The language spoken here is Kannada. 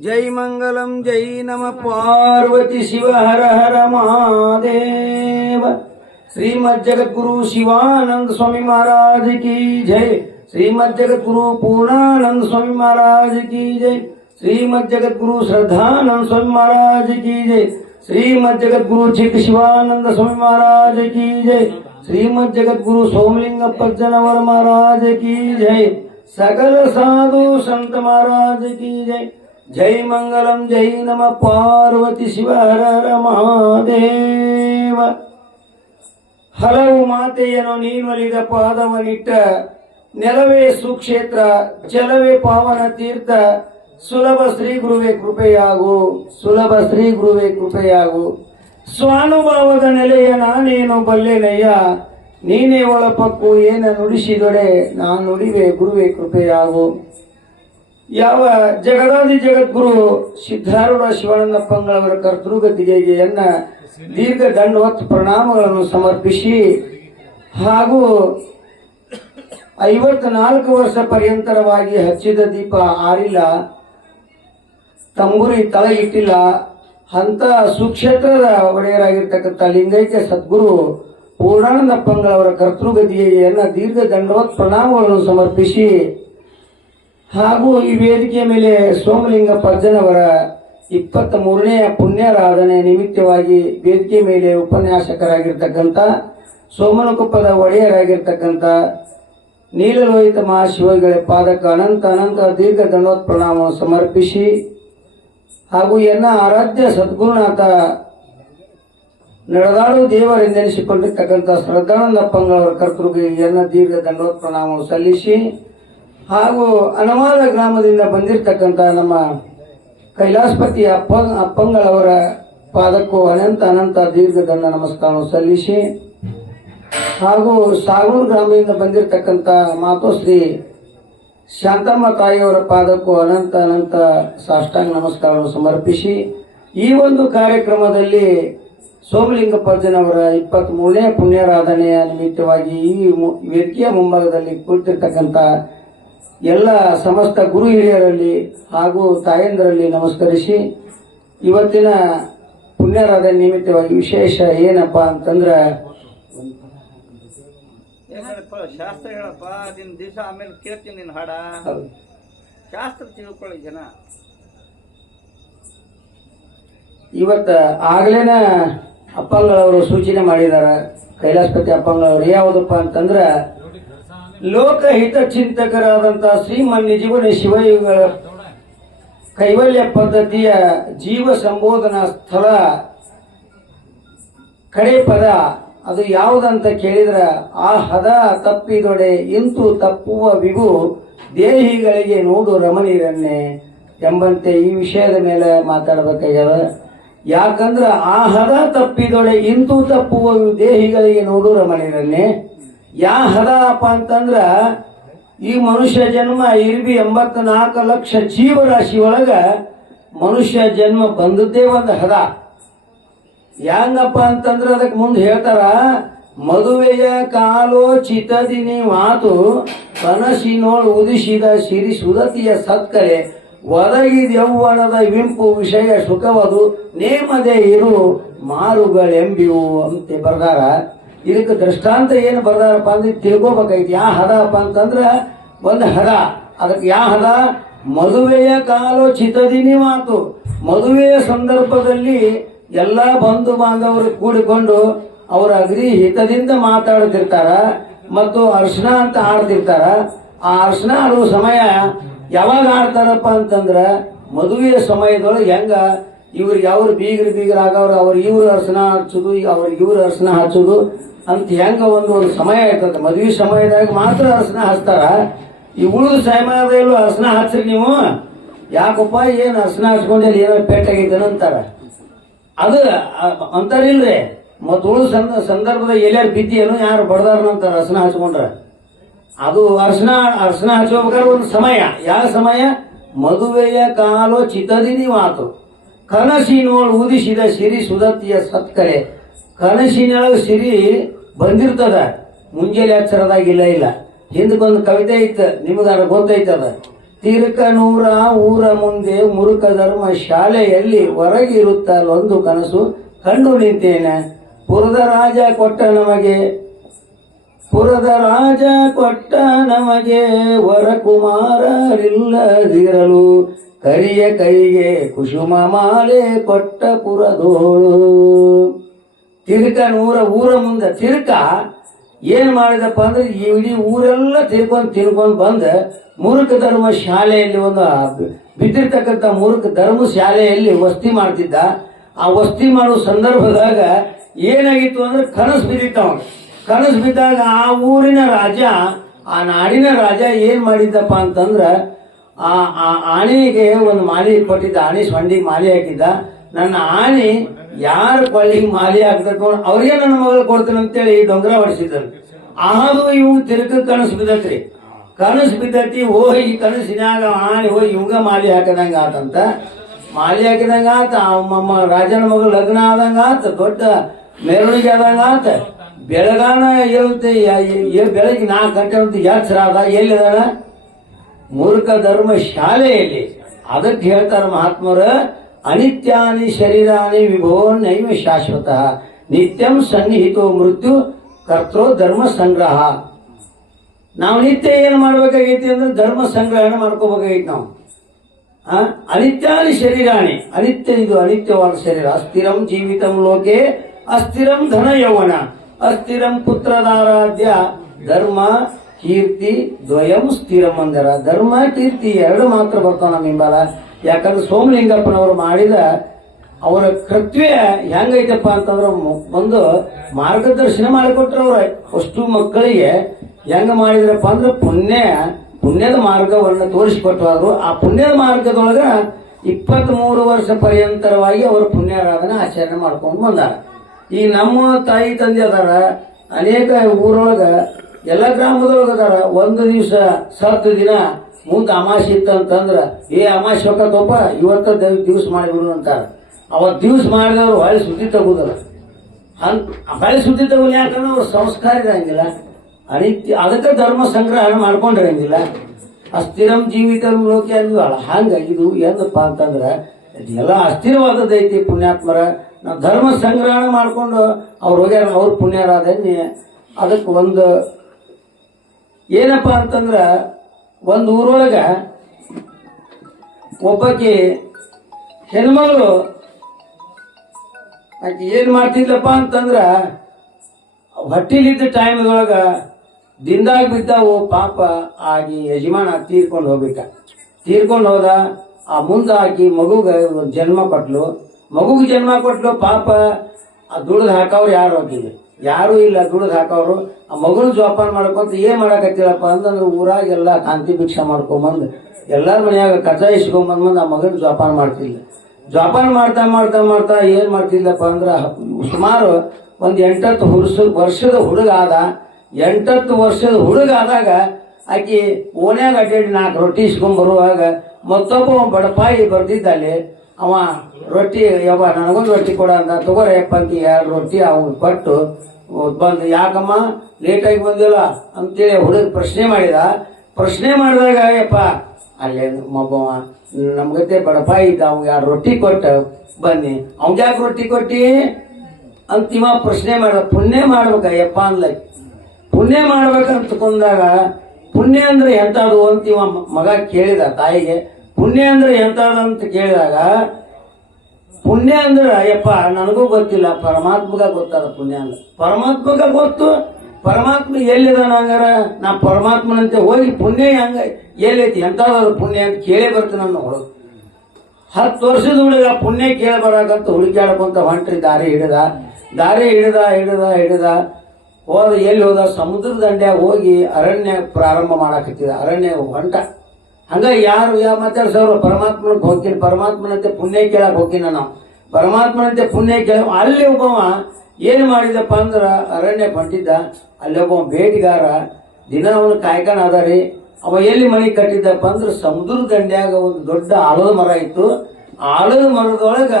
जय मंगलम, जय नम। पार्वती शिव, हर हर महादेव। श्रीमद शिवानंद स्वामी महाराज की जय। श्रीमद पूर्णानंद स्वामी महाराज की जय। श्रीमद श्रद्धानंद स्वामी महाराज की जय। శ్రీమద్ జగద్గురు చిట్ శివానంద స్వామి మహారాజ్ కీ జై. శ్రీమద్ జగద్గురు సోమలింగ పజ్జనవర మహారాజ్ కీ జై. సకల సాధు సంత మహారాజ్ కీ జై. జై మంగళం జై నమ పార్వతి శివ హర హర మహాదేవ. ಹಲವು ಮಾತೆಯನ್ನು ನೀನೊಲಿದ ಪಾದವನಿಟ್ಟ ನೆಲವೇ ಸುಕ್ಷೇತ್ರ ಜಲವೇ ಪಾವನ ತೀರ್ಥ ಸುಲಭ ಶ್ರೀ ಗುರುವೆ ಕೃಪೆಯಾಗು, ಸುಲಭ ಶ್ರೀ ಗುರುವೆ ಕೃಪೆಯಾಗು. ಸ್ವಾನುಭಾವದ ನೆಲೆಯ ನಾನೇನು ಬಲ್ಲೆನಯ್ಯ? ನೀನೇ ಒಳಪಕ್ಕು, ಏನ ನುಡಿಸಿದೊಡೆ, ನಾನು ನುಡಿವೆ ಗುರುವೆ ಕೃಪೆಯಾಗು. ಯಾವ ಜಗದಾದಿ ಜಗದ್ಗುರು ಸಿದ್ಧಾರೂಢ ಶಿವಾನಂದಪ್ಪಂಗಳವರ ಕರ್ತೃಗತಿಗೆಯನ್ನ ದೀರ್ಘ ದಂಡವತ್ ಪ್ರಣಾಮಗಳನ್ನು ಸಮರ್ಪಿಸಿ, ಹಾಗೂ ಐವತ್ನಾಲ್ಕು ವರ್ಷ ಪರ್ಯಂತರವಾಗಿ ಹಚ್ಚಿದ ದೀಪ ಆರಿಲ್ಲ. ತಂಬುರಿ ತಲೆ ಇಟ್ಟಿಲ್ಲ. ಅಂತ ಸುಕ್ಷೇತ್ರದ ಒಡೆಯರಾಗಿರ್ತಕ್ಕಂಥ ಲಿಂಗೈಕ್ಯ ಸದ್ಗುರು ಪೂರ್ಣಾನಂದಪ್ಪಂಗಳವರ ಕರ್ತೃಗತಿಗೆಯನ್ನ ದೀರ್ಘ ದಂಡವತ್ ಪ್ರಣಾಮಗಳನ್ನು ಸಮರ್ಪಿಸಿ ಹಾಗೂ ಈ ವೇದಿಕೆಯ ಮೇಲೆ ಸೋಮಲಿಂಗ ಪರ್ಜನವರ ಇಪ್ಪತ್ತ ಮೂರನೆಯ ಪುಣ್ಯಾರಾಧನೆ ನಿಮಿತ್ತವಾಗಿ ವೇದಿಕೆ ಮೇಲೆ ಉಪನ್ಯಾಸಕರಾಗಿರ್ತಕ್ಕಂಥ, ಸೋಮನಕೊಪ್ಪದ ಒಡೆಯರಾಗಿರ್ತಕ್ಕಂಥ, ನೀಲಲೋಹಿತ ಮಹಾಶಿವಗಳ ಪಾದಕ ಅನಂತ ಅನಂತ ದೀರ್ಘ ದಂಡೋತ್ ಪ್ರಣಾಮವನ್ನು ಸಮರ್ಪಿಸಿ ಹಾಗೂ ಎನ್ನ ಆರಾಧ್ಯ ಸದ್ಗುರುನಾಥ ನಡೆದಾಡು ದೇವರೆಂದೆನಿಸಿಕೊಂಡಿರ್ತಕ್ಕಂಥ ಶ್ರದ್ಧಾನಂದಪ್ಪಂಗಳವರ ಕರ್ತೃಗೆ ಎನ್ನ ದೀರ್ಘ ದಂಡೋತ್ ಪ್ರಣಾಮವನ್ನು ಸಲ್ಲಿಸಿ ಹಾಗೂ ಅನವಾದ ಗ್ರಾಮದಿಂದ ಬಂದಿರತಕ್ಕಂಥ ನಮ್ಮ ಕೈಲಾಸಪತಿ ಅಪ್ಪ ಅಪ್ಪಂಗಳವರ ಪಾದಕ್ಕೂ ಅನಂತ ಅನಂತ ದೀರ್ಘ ದಂಡ ನಮಸ್ಕಾರವನ್ನು ಸಲ್ಲಿಸಿ ಹಾಗೂ ಸಾಗೂರು ಗ್ರಾಮದಿಂದ ಬಂದಿರತಕ್ಕಂಥ ಮಾತೋಶ್ರೀ ಶಾಂತಮ್ಮ ತಾಯಿಯವರ ಪಾದಕ್ಕೂ ಅನಂತ ಅನಂತ ಸಾಷ್ಟಾಂಗ ನಮಸ್ಕಾರವನ್ನು ಸಮರ್ಪಿಸಿ ಈ ಒಂದು ಕಾರ್ಯಕ್ರಮದಲ್ಲಿ ಸೋಮಲಿಂಗ ಪರ್ಜನವರ ಇಪ್ಪತ್ತ್ ಮೂರನೇ ಪುಣ್ಯಾರಾಧನೆಯ ನಿಮಿತ್ತವಾಗಿ ಈ ವೇದಿಕೆಯ ಮುಂಭಾಗದಲ್ಲಿ ಕುಳಿತಿರ್ತಕ್ಕಂಥ ಎಲ್ಲ ಸಮಸ್ತ ಗುರು ಹಿರಿಯರಲ್ಲಿ ಹಾಗೂ ತಾಯಂದರಲ್ಲಿ ನಮಸ್ಕರಿಸಿ ಇವತ್ತಿನ ಪುಣ್ಯಾರಾಧನೆ ನಿಮಿತ್ತವಾಗಿ ವಿಶೇಷ ಏನಪ್ಪ ಅಂತಂದ್ರ ಶಾಸ್ತ್ರ ಹೇಳಪ್ಪ ನಿನ್ ದಿವಸ ಆಮೇಲೆ ಕೇಳ್ತೀನಿ ನಿನ್ ಹಾಡ. ಶಾಸ್ತ್ರ ತಿಳ್ಕೊಳ್ಳಿ ಜನ. ಇವತ್ತ ಆಗ್ಲೇನ ಅಪ್ಪಂಗಳವರು ಸೂಚನೆ ಮಾಡಿದಾರ ಕೈಲಾಸಪತಿ ಅಪ್ಪಂಗಳವರು ಯಾವುದಪ್ಪ ಅಂತಂದ್ರ ಲೋಕಹಿತ ಚಿಂತಕರಾದಂತಹ ಶ್ರೀಮನ್ಯ ಜೀವನ ಶಿವಯುಗಳ ಕೈವಲ್ಯ ಪದ್ಧತಿಯ ಜೀವ ಸಂಬೋಧನಾ ಸ್ಥಳ ಕಡೆ ಪದ ಅದು ಯಾವುದಂತ ಕೇಳಿದ್ರ, ಆ ಹದ ತಪ್ಪಿದೊಡೆ ಇಂತು ತಪ್ಪುವ ವಿಗು ದೇಹಿಗಳಿಗೆ ನೋಡು ರಮಣೀರನ್ನೇ ಎಂಬಂತೆ ಈ ವಿಷಯದ ಮೇಲೆ ಮಾತಾಡಬೇಕಾಗ್ಯದ. ಯಾಕಂದ್ರ ಆ ಹದ ತಪ್ಪಿದೊಡೆ ಇಂತು ತಪ್ಪುವ ದೇಹಿಗಳಿಗೆ ನೋಡು ರಮಣೀರನ್ನೇ. ಯಾ ಹದ ಅಪ್ಪ ಅಂತಂದ್ರ, ಈ ಮನುಷ್ಯ ಜನ್ಮ ಇರ್ಬಿ ಎಂಬತ್ನಾಲ್ಕು ಲಕ್ಷ ಜೀವರಾಶಿ ಒಳಗ ಮನುಷ್ಯ ಜನ್ಮ ಬಂದದ್ದೇ ಒಂದು ಹದ. ಹೆಂಗಪ್ಪ ಅಂತಂದ್ರ ಅದಕ್ಕೆ ಮುಂದೆ ಹೇಳ್ತಾರ, ಮದುವೆಯ ಕಾಲೋಚಿತದಿನಿ ಮಾತು, ಕನಸಿನೋಳು ಉದಿಸಿದ ಸಿರಿ ಸುದತಿಯ ಸತ್ಕಲೆ ಒದಗಿದ ಯೌವನದ ವಿಂಪು ವಿಷಯ ಸುಖವದು, ನೇಮದೇ ಇರು ಮಾರುಗಳೆಂಬಿವು ಅಂತ ಬರ್ದಾರ. ಇದಕ್ಕೆ ದೃಷ್ಟಾಂತ ಏನು ಬರ್ದಾರಪ್ಪ ಅಂದ್ರೆ ತಿಳ್ಕೋಬೇಕಾಯ್ತು. ಯಾ ಹದಪ್ಪ ಅಂತಂದ್ರ ಒಂದು ಹದ. ಅದಕ್ಕೆ ಯಾ ಹದ? ಮದುವೆಯ ಕಾಲೋಚಿತದಿನಿ ಮಾತು. ಮದುವೆಯ ಸಂದರ್ಭದಲ್ಲಿ ಎಲ್ಲ ಬಂಧು ಬಾಂಧವರು ಕೂಡಿಕೊಂಡು ಅವರ ಅಗ್ರಿ ಹಿತದಿಂದ ಮಾತಾಡುತ್ತಿರ್ತಾರ ಮತ್ತು ಅರ್ಶನ ಅಂತ ಆಡ್ತಿರ್ತಾರ ಆ ಅರ್ಶನ ಆಡುವ ಸಮಯ ಯಾವಾಗ ಆಡ್ತಾರಪ್ಪ ಅಂತಂದ್ರ ಮದುವೆಯ ಸಮಯದೊಳಗೆ ಹೆಂಗ ಇವ್ರಿಗೆ ಅವ್ರ ಬೀಗ್ರ ಬೀಗರ್ ಆಗವ್ರು, ಅವ್ರ ಇವ್ರ ಅರ್ಶನ ಹಚ್ಚುದು ಅವ್ರಿಗೆ ಇವ್ರ ಅರ್ಶನ ಹಚ್ಚುದು ಅಂತ ಹೆಂಗ ಒಂದು ಒಂದು ಸಮಯ ಇರ್ತದೆ. ಮದುವೆ ಸಮಯದಾಗ ಮಾತ್ರ ಅರ್ಶನ ಹಚ್ತಾರ. ಉಳಿದ ಸಮಯದಲ್ಲೂ ಅರ್ಶನ ಹಚ್ಚ್ರಿ ನೀವು. ಯಾಕಪ್ಪ ಏನು ಅರ್ಶನ ಹಚ್ಕೊಂಡಲ್ಲಿ ಏನೋ ಪೇಟಾಗಿದ್ದಾನ ಅಂತಾರ ಅದು ಅಂತಾರಿಲ್ರಿ. ಮತ್ತು ಉಳಿದ ಸಂದ ಸಂದರ್ಭದಾಗ ಎಲ್ಲಾರು ಬಿದ್ದೇನು ಯಾರು ಬಡದಾರ ಅಂತಾರ ಅರ್ಶನ ಹಚ್ಕೊಂಡ್ರ. ಅದು ಅರ್ಶನ ಅರ್ಶನ ಹಚ್ಕೋಬೇಕಾದ್ರೆ ಒಂದು ಸಮಯ. ಯಾವ ಸಮಯ? ಮದುವೆಯ ಕಾಲೋ ಚಿತದಿನಿ ಮಾತು ಕನಸಿನೋಳು ಊದಿಸಿದ ಸಿರಿ ಸುದತ್ತಿಯ ಸತ್ಕರೆ ಕನಸಿನೊಳಗೆ ಸಿರಿ ಬಂದಿರ್ತದ. ಮುಂಜಾನೆ ಎಚ್ಚರದಾಗ ಇಲ್ಲ ಇಲ್ಲ. ಹಿಂದಕ್ಕೊಂದು ಕವಿತೆ ಇತ್ತು. ನಿಮಗಾರ ಗೊತ್ತೈತದ? ತೀರ್ಕ ನೂರ ಊರ ಮುಂದೆ ಮುರುಕ ಧರ್ಮ ಶಾಲೆಯಲ್ಲಿ ಹೊರಗಿರುತ್ತಲ್ಲೊಂದು ಕನಸು ಕಂಡು ನಿಂತೇನೆ. ಪುರದ ರಾಜ ಕೊಟ್ಟ ನಮಗೆ, ಪುರದ ರಾಜ ಕೊಟ್ಟ ನಮಗೆ ವರ ಕುಮಾರರಿಲ್ಲದಿರಲು ಕರಿಯ ಕೈಗೆ ಕುಸುಮ ಮಾಲೆ ಕೊಟ್ಟ ಪುರದೋಳು. ತಿರ್ಕ ನೂರ ಊರ ಮುಂದೆ ತಿರ್ಕ ಏನ್ ಮಾಡಿದಪ್ಪ ಅಂದ್ರೆ ಈ ಇಡೀ ಊರೆಲ್ಲ ತಿರ್ಕೊಂಡ್ ತಿರ್ಕೊಂಡ್ ಬಂದ ಮುರುಕ ಧರ್ಮ ಶಾಲೆಯಲ್ಲಿ ಒಂದು ಬಿದ್ದಿರ್ತಕ್ಕಂಥ ಮುರುಕ ಧರ್ಮ ಶಾಲೆಯಲ್ಲಿ ವಸ್ತಿ ಮಾಡ್ತಿದ್ದ. ಆ ವಸ್ತಿ ಮಾಡೋ ಸಂದರ್ಭದಾಗ ಏನಾಗಿತ್ತು ಅಂದ್ರೆ ಕನಸು ಬಿದ್ದಿತ್ತ ಕನಸು ಬಿದ್ದಾಗ ಆ ಊರಿನ ರಾಜ, ಆ ನಾಡಿನ ರಾಜ ಏನ್ ಮಾಡಿದ್ದಪ್ಪ ಅಂತಂದ್ರ ಆ ಆ ಆನೆಗೆ ಒಂದು ಮಾಲೆ ಕೊಟ್ಟಿದ್ದ. ಆಣಿ ಸೊಂಡಿಗೆ ಮಾಲೆ ಹಾಕಿದ್ದ. ನನ್ನ ಆನೆ ಯಾರ ಕೊಳ್ಳಿಗೆ ಮಾಲಿ ಹಾಕ್ತಕ್ಕ ಅವ್ರಿಗೆ ನನ್ನ ಮಗಳು ಕೊಡ್ತೀನಿ ಅಂತೇಳಿ ಡೊಂಗರ ಹೊಡಿಸಿದ್ರು ಆದು ಇವು ತಿರುಕ ಕನಸು ಬಿದ್ದತ್ರಿ. ಕನಸು ಬಿದ್ದತಿ, ಹೋಗಿ ಕನಸಿನಾಗ ಆನೆ ಹೋಗಿ ಇವಂಗ ಮಾಲಿ ಹಾಕದಂಗ ಆತಂತ ಮಾಲಿ ಹಾಕಿದಂಗ ಆತ ಅಮ್ಮಮ್ಮ ರಾಜನ ಮಗಳು ಲಗ್ನ ಆದಂಗ ಆತ, ದೊಡ್ಡ ಮೆರವಣಿಗೆ ಆದಂಗ ಆತ. ಬೆಳಗಾನ ಇರುತ್ತೆ ಬೆಳಗ್ಗೆ ನಾಲ್ಕು ಗಂಟೆ ಅಂತ ಎಚ್ಚರ ಆದ, ಎಲ್ಲಿದಾನ? ಮೂರ್ಖ ಧರ್ಮ ಶಾಲೆಯಲ್ಲಿ. ಅದಕ್ಕೆ ಹೇಳ್ತಾರೆ ಮಹಾತ್ಮರ ಅನಿತ್ಯಾನಿ ಶರೀರಾನಿ ವಿಭೋ ನೈವ ಶಾಶ್ವತ. ನಿತ್ಯಂ ಸನ್ನಿಹಿತೋ ಮೃತ್ಯು ಕರ್ತೋ ಧರ್ಮ ಸಂಗ್ರಹ. ನಾವು ನಿತ್ಯ ಏನು ಮಾಡ್ಬೇಕಾಗೈತಿ ಅಂದ್ರೆ ಧರ್ಮ ಸಂಗ್ರಹಣ ಮಾಡ್ಕೋಬೇಕಾಗೈತಿ ನಾವು? ಅನಿತ್ಯಾನಿ ಶರೀರಾಣಿ. ಅನಿತ್ಯ ಇದು ಅನಿತ್ಯವಾದ ಶರೀರ. ಅಸ್ಥಿರಂ ಜೀವಿತಂ ಲೋಕೆ, ಅಸ್ಥಿರಂ ಧನ ಯೌವನ ಅಸ್ಥಿರಂ ಪುತ್ರದಾರಾಧ್ಯ ಧರ್ಮ ಕೀರ್ತಿ ದ್ವಯಂ ಸ್ಥಿರಂ ಅಂದರ ಧರ್ಮ ಕೀರ್ತಿ ಎರಡು ಮಾತ್ರ ಬರ್ತಾವ ನಮ್ಮ ಹಿಂಬಾಲ. ಯಾಕಂದ್ರೆ ಸೋಮಲಿಂಗಪ್ಪನವರು ಮಾಡಿದ ಅವರ ಕೃತ್ಯ ಹೆಂಗೈತಪ್ಪ ಅಂತಂದ್ರೆ ಒಂದು ಮಾರ್ಗದರ್ಶನ ಮಾಡಿಕೊಟ್ರವ್ರ. ಅಷ್ಟು ಮಕ್ಕಳಿಗೆ ಹೆಂಗ ಮಾಡಿದ್ರಪ್ಪ ಅಂದ್ರೆ ಪುಣ್ಯ, ಪುಣ್ಯದ ಮಾರ್ಗವನ್ನು ತೋರಿಸಿಕೊಟ್ಟವರು ಆ ಪುಣ್ಯದ ಮಾರ್ಗದೊಳಗ ಇಪ್ಪತ್ತ್ ಮೂರು ವರ್ಷ ಪರ್ಯಂತರವಾಗಿ ಅವರು ಪುಣ್ಯಾರಾಧನೆ ಆಚರಣೆ ಮಾಡ್ಕೊಂಡು ಬಂದಾರ. ಈ ನಮ್ಮ ತಾಯಿ ತಂದೆ ಅದಾರ. ಅನೇಕ ಊರೊಳಗ, ಎಲ್ಲ ಗ್ರಾಮದೊಳಗ ಅದಾರ. ಒಂದು ದಿವಸ ಸತ್ತು ದಿನ ಮುಂದೆ ಅಮಾಸೆ ಇತ್ತಂತಂದ್ರ ಏ ಅಮಾಸೆ ಹೋಗತ್ತಪ್ಪ ಇವತ್ತ ದಿವಸ ಮಾಡಿದ್ರು ಅಂತಾರ. ಅವತ್ ದಿವಸ ಮಾಡಿದವ್ರು ಹೊಳೆ ಸುದ್ದಿ ತಗೋದಲ್ಲ. ಹಂಗ್ ಹೊಳೆ ಸುದ್ದಿ ತಗೋಲಿ ಯಾಕಂದ್ರೆ ಅವ್ರ ಸಂಸ್ಕಾರ ಇರಂಗಿಲ್ಲ. ಅನಿತ್ಯ, ಅದಕ್ಕೆ ಧರ್ಮ ಸಂಗ್ರಹಣ ಮಾಡ್ಕೊಂಡಿರಂಗಿಲ್ಲ ಅಸ್ಥಿರಂ ಜೀವಿತ ಲೋಕೆ ಅಂದ್ವಲ್ಲ ಹಂಗ ಇದು ಏನಪ್ಪ ಅಂತಂದ್ರೆ, ಇದೆಲ್ಲ ಅಸ್ಥಿರವಾದದೈತಿ ಪುಣ್ಯಾತ್ಮರ. ನಾವು ಧರ್ಮ ಸಂಗ್ರಹಣ ಮಾಡಿಕೊಂಡು ಅವ್ರು ಹೋಗ್ಯಾರ, ಅವ್ರ ಪುಣ್ಯರಾಧನ್ಯ ಅದಕ್ಕೆ ಒಂದು ಏನಪ್ಪ ಅಂತಂದ್ರ ಒಂದು ಊರೊಳಗ ಒಬ್ಬಾಕಿ ಹೆಣ್ಮಗಳು ಆಕೆ ಏನ್ ಮಾಡ್ತಿದ್ಲಪ್ಪ ಅಂತಂದ್ರ ಹೊಟ್ಟಿಲಿದ್ದ ಟೈಮ್ದೊಳಗ ದಿಂದಾಗ ಬಿದ್ದಾವು ಪಾಪ ಆಗಿ ಯಜಮಾನ ತೀರ್ಕೊಂಡು ಹೋಗ್ಬೇಕ ತೀರ್ಕೊಂಡು ಹೋದ, ಆ ಮುಂದ ಆಕಿ ಮಗುಗ ಜನ್ಮ ಕೊಟ್ಲು. ಮಗುಗ್ ಜನ್ಮ ಕೊಟ್ಲು ಪಾಪ, ಆ ದುಡ್ದು ಹಾಕವ್ರು ಯಾರು ಆಕಿಗೆ ಯಾರು ಇಲ್ಲ ದುಡ್ದು ಹಾಕೋರು ಆ ಮಗಳು ಜೋಪಾನ ಮಾಡ್ಕೊಂತ ಏನ್ ಮಾಡಕತ್ತಿರಪ್ಪ ಅಂತಂದ್ರೆ ಊರಾಗೆಲ್ಲ ಕಾಂತಿ ಭಿಕ್ಷೆ ಮಾಡ್ಕೊಂಬಂದು, ಎಲ್ಲಾರ ಮನೆಯಾಗ ಕಸ ಇಸ್ಕೊಂಬಂದ್ ಬಂದ್ ಆ ಮಗಳು ಜೋಪಾನ ಮಾಡ್ತಿಲ್ಲ ಜೋಪಾನ ಮಾಡ್ತಾ ಮಾಡ್ತಾ ಮಾಡ್ತಾ ಏನ್ ಮಾಡ್ತಿಲ್ಲಪ್ಪ ಅಂದ್ರೆ ಸುಮಾರು ಒಂದ್ ಎಂಟತ್ತು ಹುರ್ಸ ವರ್ಷದ ಹುಡುಗ ಆದ. ಎಂಟತ್ತು ವರ್ಷದ ಹುಡುಗ ಆದಾಗ ಆಕಿ ಓನ್ಯಾಗ ಅಡ್ಡಾಡಿ ನಾಲ್ಕು ರೊಟ್ಟಿ ಇಸ್ಕೊಂಡ್ ಬರುವಾಗ ಮತ್ತೊಬ್ಬ ಬಡಪಾಯಿ ಬರ್ತಿದ್ದ ಅಲ್ಲಿ. ಅವ ರೊಟ್ಟಿ, ಯವ್ವ, ನನಗೊಂದು ರೊಟ್ಟಿ ಕೊಡ ಅಂತ ತಗೋರಪ್ಪ ಅಂತ ಎರಡು ರೊಟ್ಟಿ ಅವ್ನು ಕೊಟ್ಟು ಬಂದು, ಯಾಕಮ್ಮ ಲೇಟಾಗಿ ಬಂದಿಲ್ಲ ಅಂತೇಳಿ ಹುಡುಗ ಪ್ರಶ್ನೆ ಮಾಡಿದ. ಪ್ರಶ್ನೆ ಮಾಡಿದಾಗ ಯಪ್ಪ ಅಲ್ಲೇ ಮಬ್ಬವ, ನಮ್ಗತೆ ಬಡಪಾಯಿ ಇದ್ದ, ಅವ್ಗೆ ಎರಡು ರೊಟ್ಟಿ ಕೊಟ್ಟ, ಬನ್ನಿ. ಅವ್ಗೆ ಯಾಕೆ ರೊಟ್ಟಿ ಕೊಟ್ಟಿ? ಅಂತಿಮ ಪ್ರಶ್ನೆ ಮಾಡ ಪುಣ್ಯ ಮಾಡ್ಬೇಕ ಯಪ್ಪ ಅನ್ಲ ಪುಣ್ಯ ಮಾಡ್ಬೇಕಂತ ಕುಂದಾಗ, ಪುಣ್ಯ ಅಂದ್ರೆ ಎಂತದು ಅಂತ ಇವ ಮಗ ಕೇಳಿದ ತಾಯಿಗೆ. ಪುಣ್ಯ ಅಂದ್ರೆ ಎಂತದ ಅಂತ ಕೇಳಿದಾಗ, ಪುಣ್ಯ ಅಂದ್ರೆ, ಅಯ್ಯಪ್ಪ, ನನಗೂ ಗೊತ್ತಿಲ್ಲ, ಪರಮಾತ್ಮಗ ಗೊತ್ತದ ಪುಣ್ಯ ಅಂದ್ರೆ. ಪರಮಾತ್ಮಗ ಗೊತ್ತು, ಪರಮಾತ್ಮ ಎಲ್ಲಿದಾನ ಹಂಗಾರ ನಾ ಪರಮಾತ್ಮನಂತೆ ಹೋಗಿ ಪುಣ್ಯ ಹಂಗ, ಎಲ್ಲೈತಿ ಎಂತದ ಪುಣ್ಯ ಅಂತ ಕೇಳೇ ಬರ್ತೀನಿ ನನ್ನ ಹುಡುಗ ಹತ್ತು ವರ್ಷದ ಹುಡುಗ ಪುಣ್ಯ ಕೇಳ ಬರಾಕಂತ ಹುಡುಕ್ಯಾಡ್ಕೊಂತ ಹೊಂಟ್ರಿ, ದಾರಿ ಹಿಡಿದ. ದಾರಿ ಹಿಡಿದ ಹಿಡಿದ ಹಿಡಿದ. ಹೋದ ಎಲ್ಲಿ ಹೋದ? ಸಮುದ್ರ ದಂಡ್ಯಾಗ ಹೋಗಿ ಅರಣ್ಯ ಪ್ರಾರಂಭ ಮಾಡಾಕತ್ತಿದ. ಅರಣ್ಯ ಹೊಂಟ. ಹಂಗ ಯಾರು ಯಾವ ಮಾತಾಡ್ಸೋರು? ಪರಮಾತ್ಮನ ಹೋಗ್ತೀನಿ, ಪರಮಾತ್ಮನಂತೆ ಪುಣ್ಯ ಕೇಳಕ್ ಹೋಗ್ತೀನಿ ನಾವು ಪರಮಾತ್ಮನಂತೆ ಪುಣ್ಯ ಕೇಳ ಅಲ್ಲಿ ಒಬ್ಬವ ಏನ್ ಮಾಡಿದಪ್ಪ ಅಂದ್ರ ಅರಣ್ಯ ಹೊಂಟಿದ್ದ ಅಲ್ಲಿ ಒಬ್ಬ ಬೇಟಿಗಾರ ದಿನ ಅವನು ಅದಾರಿ ಅವ ಎಲ್ಲಿ ಮನೆ ಕಟ್ಟಿದ್ದಪ್ಪ ಅಂದ್ರ ಸಮುದ್ರ ದಂಡ್ಯಾಗ ಒಂದು ದೊಡ್ಡ ಆಲದ ಮರ ಇತ್ತು. ಆಲದ ಮರದೊಳಗ